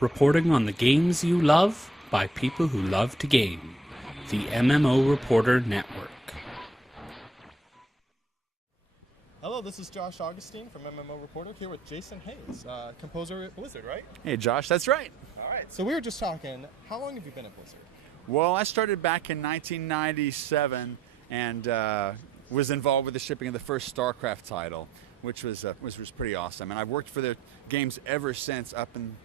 Reporting on the games you love by people who love to game. The MMO Reporter Network. Hello, this is Josh Augustine from MMO Reporter here with Jason Hayes, composer at Blizzard, right? Hey Josh, that's right. All right, so we were just talking, how long have you been at Blizzard? Well, I started back in 1997 and was involved with the shipping of the first StarCraft title, which was pretty awesome. And I've worked for the games ever since, up and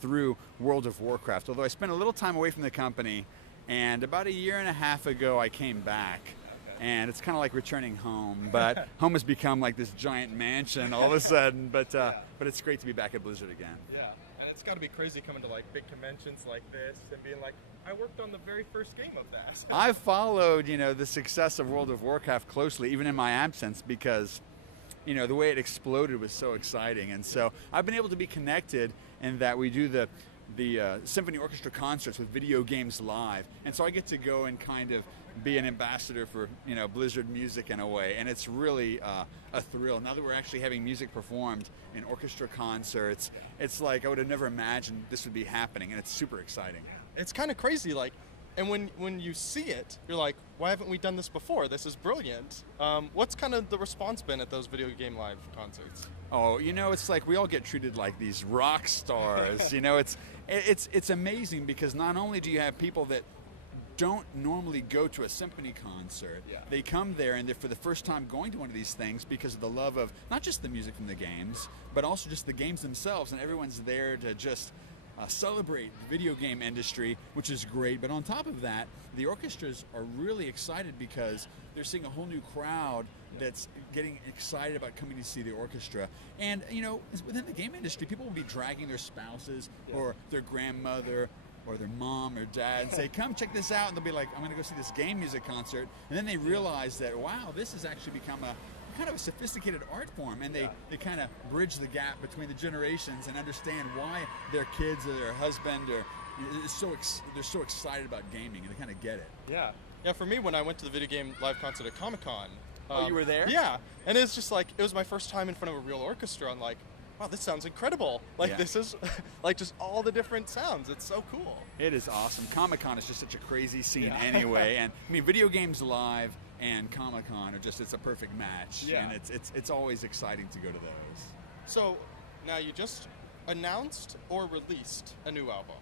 through World of Warcraft, although I spent a little time away from the company, and about a year and a half ago I came back. And it's kind of like returning home, but home has become like this giant mansion all of a sudden. But it's great to be back at Blizzard again. Yeah, and it's got to be crazy coming to like big conventions like this and being like, I worked on the very first game of that. I've followed, the success of World of Warcraft closely, even in my absence, because, the way it exploded was so exciting. And so I've been able to be connected in that we do the symphony orchestra concerts with Video Games Live, and so I get to go and kind of be an ambassador for Blizzard music in a way, and it's really a thrill. Now that we're actually having music performed in orchestra concerts, it's like I would have never imagined this would be happening, and it's super exciting. It's kind of crazy, and when you see it, you're like, why haven't we done this before? This is brilliant. What's kind of the response been at those Video Game Live concerts? Oh, it's like we all get treated like these rock stars. It's amazing because not only do you have people that don't normally go to a symphony concert, they come there and they're for the first time going to one of these things because of the love of not just the music from the games, but also just the games themselves, and everyone's there to just celebrate the video game industry, which is great. But on top of that, the orchestras are really excited because they're seeing a whole new crowd that's getting excited about coming to see the orchestra. And within the game industry, people will be dragging their spouses or their grandmother or their mom or dad and say, come check this out, and they'll be like, I'm going to go see this game music concert. And then they realize that, wow, this has actually become a kind of a sophisticated art form, and they kind of bridge the gap between the generations and understand why their kids or their husband they're so excited about gaming, and they kind of get it. Yeah, for me, when I went to the Video Game Live concert at Comic-Con. Oh, you were there? Yeah, and it's just like, it was my first time in front of a real orchestra. I'm like, wow, this sounds incredible. This is like just all the different sounds. It's so cool. It is awesome. Comic-Con is just such a crazy scene anyway. And I mean, Video Games Live and Comic-Con are it's a perfect match. Yeah. And it's always exciting to go to those. So now you just announced or released a new album.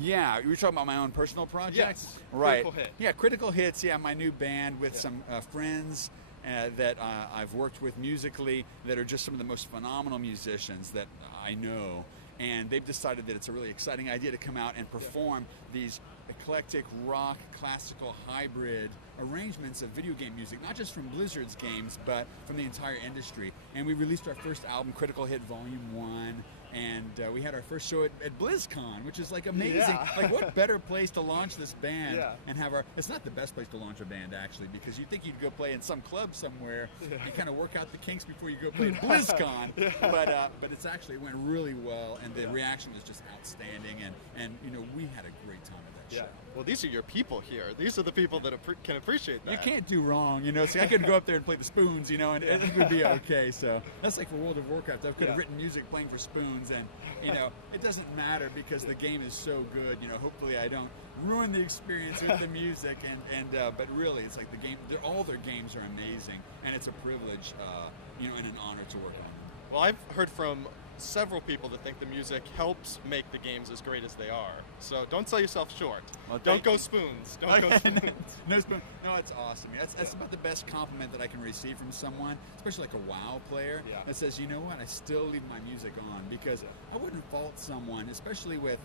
Yeah, you were talking about my own personal project? Yes, right. Critical Hit. Yeah, Critical Hits, my new band with some friends that I've worked with musically that are just some of the most phenomenal musicians that I know. And they've decided that it's a really exciting idea to come out and perform these eclectic rock, classical, hybrid arrangements of video game music, not just from Blizzard's games, but from the entire industry. And we released our first album, Critical Hit Volume 1, and we had our first show at Blizzcon, which is like amazing. Yeah. Like, what better place to launch this band and have it's not the best place to launch a band, actually, because you think you'd go play in some club somewhere and kind of work out the kinks before you go play at Blizzcon. But it's actually, it went really well, and the reaction was just outstanding, and we had a great time at that show. Well, these are your people here. These are the people that can appreciate that. You can't do wrong, So I could go up there and play the spoons, and it would be okay. So that's like for World of Warcraft. I could have written music playing for spoons, and it doesn't matter because the game is so good. Hopefully I don't ruin the experience with the music, but really it's like the game. All their games are amazing, and it's a privilege, and an honor to work on them. Well, I've heard from several people that think the music helps make the games as great as they are. So don't sell yourself short. Well, don't go spoons. Don't go spoons. No spoon. No, it's awesome. That's about the best compliment that I can receive from someone, especially like a WoW player, that says, you know what, I still leave my music on, because I wouldn't fault someone, especially with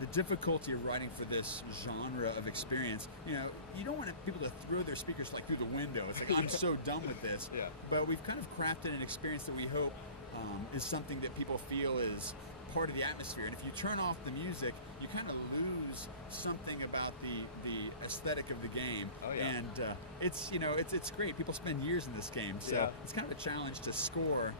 the difficulty of writing for this genre of experience. You don't want people to throw their speakers like through the window. It's like, I'm so done with this. But we've kind of crafted an experience that we hope is something that people feel is part of the atmosphere. And if you turn off the music, you kind of lose something about the aesthetic of the game. And it's great. People spend years in this game, so it's kind of a challenge to score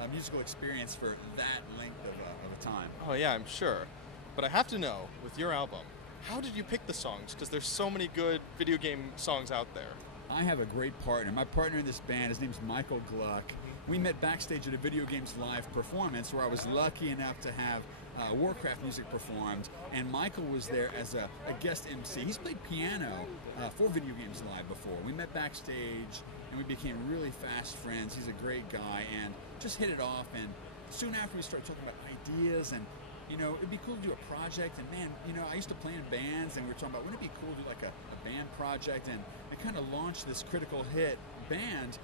a musical experience for that length of a time. Oh yeah, I'm sure. But I have to know, with your album, how did you pick the songs? Because there's so many good video game songs out there. I have a great partner. My partner in this band, his name's Michael Gluck. We met backstage at a Video Games Live performance where I was lucky enough to have Warcraft music performed, and Michael was there as a guest MC. He's played piano for Video Games Live before. We met backstage, and we became really fast friends. He's a great guy, and just hit it off. And soon after, we started talking about ideas, and it'd be cool to do a project. And man, I used to play in bands, and we were talking about wouldn't it be cool to do like a band project, and it kind of launched this Critical Hit band.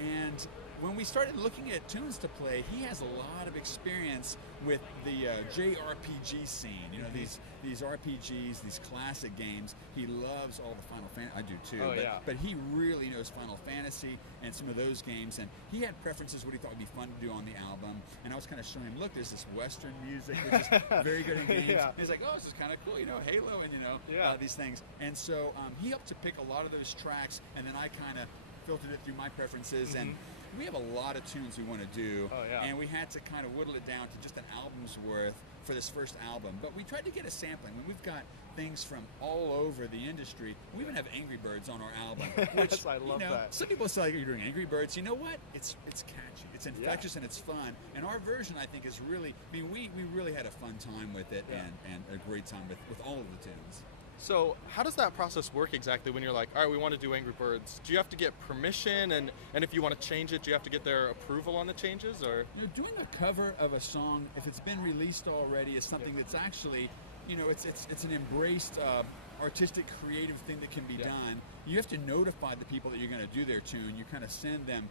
And when we started looking at tunes to play, he has a lot of experience with the JRPG scene. These RPGs, these classic games. He loves all the Final Fantasy. I do too. But he really knows Final Fantasy and some of those games. And he had preferences what he thought would be fun to do on the album. And I was kind of showing him, look, there's this Western music, which is very good in games. And he's like, oh, this is kind of cool. Halo and these things. And so he helped to pick a lot of those tracks, and then I kind of filtered it through my preferences. And we have a lot of tunes we want to do, and we had to kind of whittle it down to just an album's worth for this first album. But we tried to get a sampling. We've got things from all over the industry. We even have Angry Birds on our album, which I love that. Some people say, you're doing Angry Birds. You know what? It's catchy, it's infectious, and it's fun. And our version, I think, is really, we really had a fun time with it, and a great time with all of the tunes. So how does that process work exactly when you're like, all right, we want to do Angry Birds? Do you have to get permission? And if you want to change it, do you have to get their approval on the changes? Or doing a cover of a song, if it's been released already, is something that's actually, it's an embraced artistic, creative thing that can be done. You have to notify the people that you're going to do their tune. You kind of send them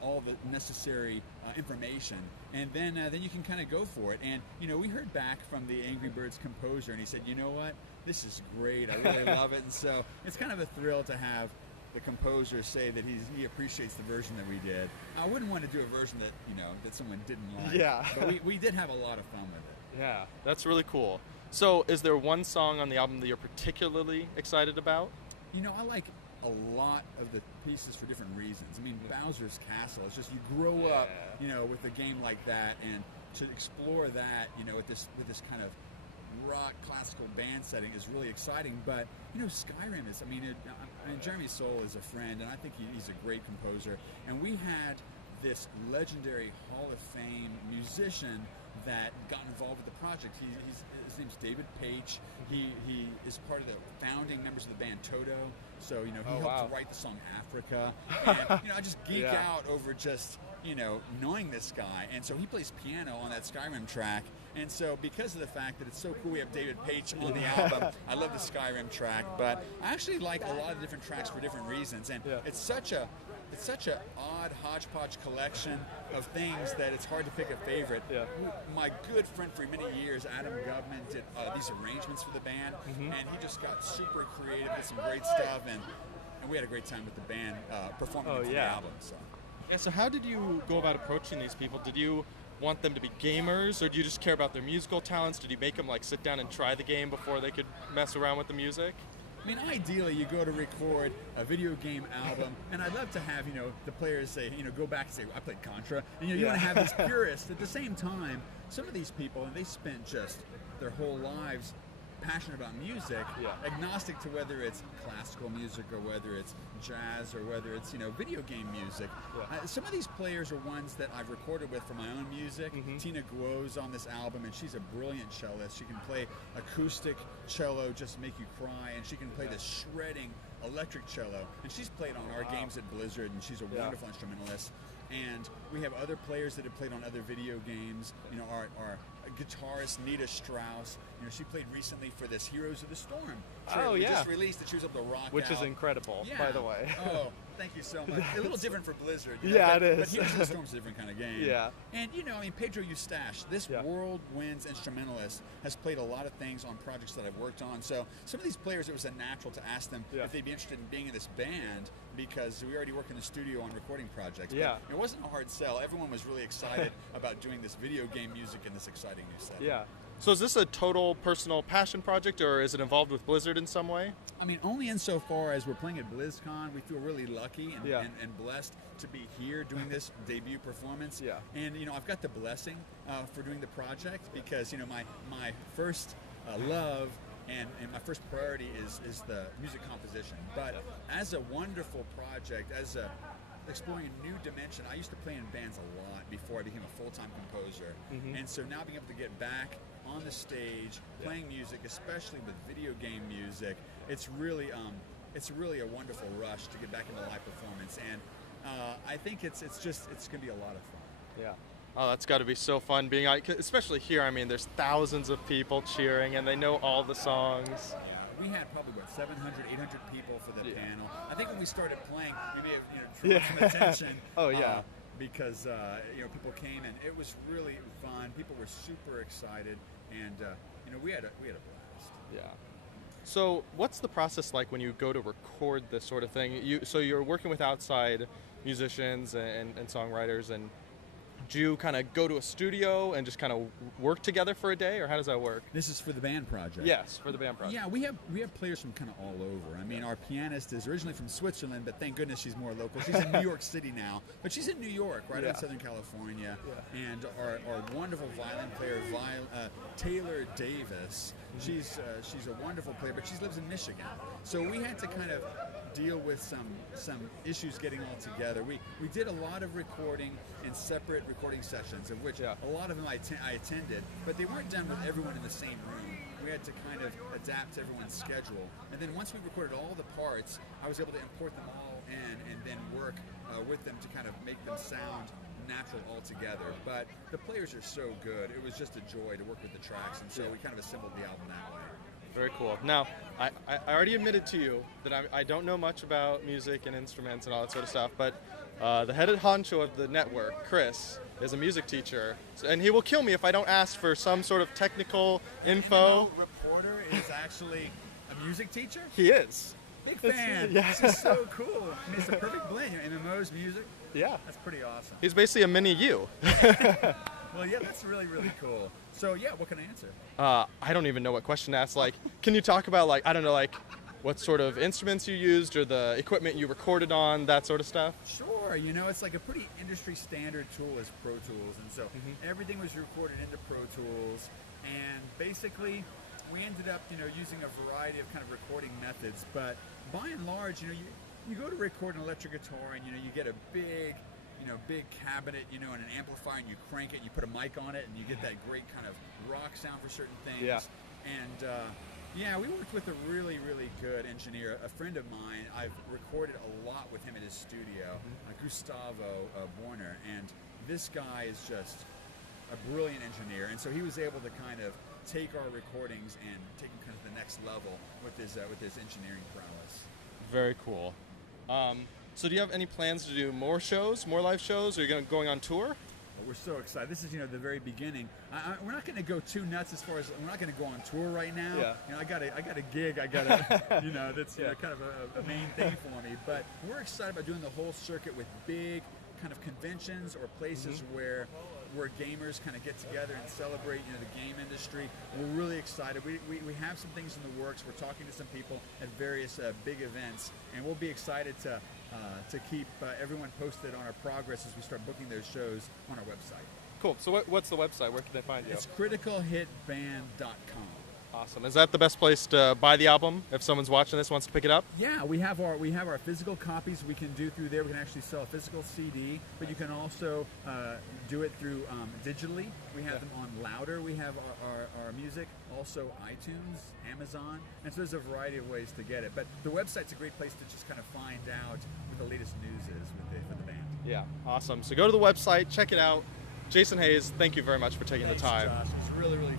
all the necessary information, and then you can kind of go for it. And we heard back from the Angry Birds composer, and he said, you know what, this is great. I really love it. And so it's kind of a thrill to have the composer say that he appreciates the version that we did. I wouldn't want to do a version that that someone didn't like. But we did have a lot of fun with it. Yeah, that's really cool. So is there one song on the album that you're particularly excited about? I like a lot of the pieces for different reasons. I mean, Bowser's Castle, it's just you grow up, with a game like that, and to explore that, with this kind of rock classical band setting is really exciting. But Skyrim is, Jeremy Soule is a friend, and I think he's a great composer. And we had this legendary Hall of Fame musician that got involved with the project. His name's David Paich. He is part of the founding members of the band Toto. So he helped write the song Africa. And I just geek out over just knowing this guy. And so he plays piano on that Skyrim track. And so because of the fact that it's so cool we have David Paich on the album, I love the Skyrim track. But I actually like a lot of different tracks for different reasons. And it's such a odd hodgepodge collection of things that it's hard to pick a favorite. My good friend for many years, Adam Govman, did these arrangements for the band, and he just got super creative, did some great stuff, and we had a great time with the band performing it for the album. So how did you go about approaching these people? Did you want them to be gamers, or do you just care about their musical talents? Did you make them sit down and try the game before they could mess around with the music? Ideally, you go to record a video game album, and I'd love to have, the players say, go back and say, I played Contra, and you want to have these purists. At the same time, some of these people, and they spent just their whole lives passionate about music, agnostic to whether it's classical music or whether it's jazz or whether it's video game music. Some of these players are ones that I've recorded with for my own music. Tina Guo's on this album, and she's a brilliant cellist. She can play acoustic cello, just make you cry, and she can play this shredding electric cello. And she's played on our games at Blizzard, and she's a wonderful instrumentalist. And we have other players that have played on other video games. Our guitarist Nita Strauss. She played recently for this Heroes of the Storm trailer we just released that she was able to rock Which out. is incredible, by the way. Oh, thank you so much. A little different for Blizzard. It is. But Heroes of the Storm is a different kind of game. And Pedro Eustache, this world-winds instrumentalist, has played a lot of things on projects that I've worked on. So some of these players, it was a natural to ask them if they'd be interested in being in this band, because we already work in the studio on recording projects. But it wasn't a hard sell. Everyone was really excited about doing this video game music in this exciting new setting. So is this a total personal passion project, or is it involved with Blizzard in some way? Only insofar as we're playing at Blizzcon. We feel really lucky and blessed to be here doing this debut performance. And I've got the blessing for doing the project, because my first love and my first priority is the music composition. But as a wonderful project, as a exploring a new dimension. I used to play in bands a lot before I became a full-time composer, and so now being able to get back on the stage, playing music, especially with video game music, it's really a wonderful rush to get back into live performance, and I think it's gonna be a lot of fun. Yeah. Oh, that's got to be so fun being out, especially here. I mean, there's thousands of people cheering, and they know all the songs. Yeah, we had probably 700, 800 people for the panel. I think when we started playing, we may have drawn some attention. Oh yeah. Because people came and it was really fun. People were super excited, and we had a blast. Yeah. So, what's the process like when you go to record this sort of thing? So you're working with outside musicians and songwriters, and do you kind of go to a studio and just kind of work together for a day, or how does that work? This is for the band project. Yes, for the band project. Yeah, we have players from kind of all over. I mean, our pianist is originally from Switzerland, but thank goodness she's more local. She's in New York City now, but she's in New York, right in Southern California. Yeah. And our wonderful violin player, Taylor Davis, she's a wonderful player, but she lives in Michigan. So we had to kind of deal with some issues getting all together. We did a lot of recording in separate recording sessions, of which a lot of them I attended, but they weren't done with everyone in the same room. We had to kind of adapt to everyone's schedule. And then once we recorded all the parts, I was able to import them all in and then work with them to kind of make them sound natural all together. But the players are so good. It was just a joy to work with the tracks, and so we kind of assembled the album that way. Very cool. Now, I already admitted to you that I don't know much about music and instruments and all that sort of stuff, but the head honcho of the network, Chris, is a music teacher, and he will kill me if I don't ask for some sort of technical info. The reporter is actually a music teacher? He is. Big fan. This is so cool. I mean, it's a perfect blend. MMOs, music. Yeah. That's pretty awesome. He's basically a mini you. Well, yeah, that's really, really cool. So, yeah, what can I answer? I don't even know what question to ask. Like, can you talk about, like, I don't know, like, what sort of instruments you used or the equipment you recorded on, that sort of stuff? Sure. It's like a pretty industry standard tool is Pro Tools. And so everything was recorded into Pro Tools. And basically, we ended up, using a variety of kind of recording methods. But by and large, you go to record an electric guitar and, you get a big cabinet, and an amplifier, and you crank it, and you put a mic on it, and you get that great kind of rock sound for certain things. Yeah. And we worked with a really, really good engineer, a friend of mine. I've recorded a lot with him in his studio, Gustavo Borner, and this guy is just a brilliant engineer. And so he was able to kind of take our recordings and take them kind of to the next level with his engineering prowess. Very cool. So do you have any plans to do more shows, more live shows? Are you going on tour? We're so excited. This is, the very beginning. We're not going to go too nuts as far as we're not going to go on tour right now. Yeah. I got a gig. I got a, that's kind of a main thing for me. But we're excited about doing the whole circuit with big kind of conventions or places where gamers kind of get together and celebrate, the game industry. We're really excited. We have some things in the works. We're talking to some people at various big events, and we'll be excited to keep everyone posted on our progress as we start booking those shows on our website. Cool. So what's the website? Where can they find you? It's criticalhitband.com. Awesome. Is that the best place to buy the album if someone's watching this, wants to pick it up? Yeah, we have our physical copies we can do through there. We can actually sell a physical CD, but you can also do it through digitally. We have them on Louder. We have our music, also iTunes, Amazon, and so there's a variety of ways to get it. But the website's a great place to just kind of find out what the latest news is for the band. Yeah, awesome. So go to the website, check it out. Jason Hayes, thank you very much for taking the time. Josh. It's really, really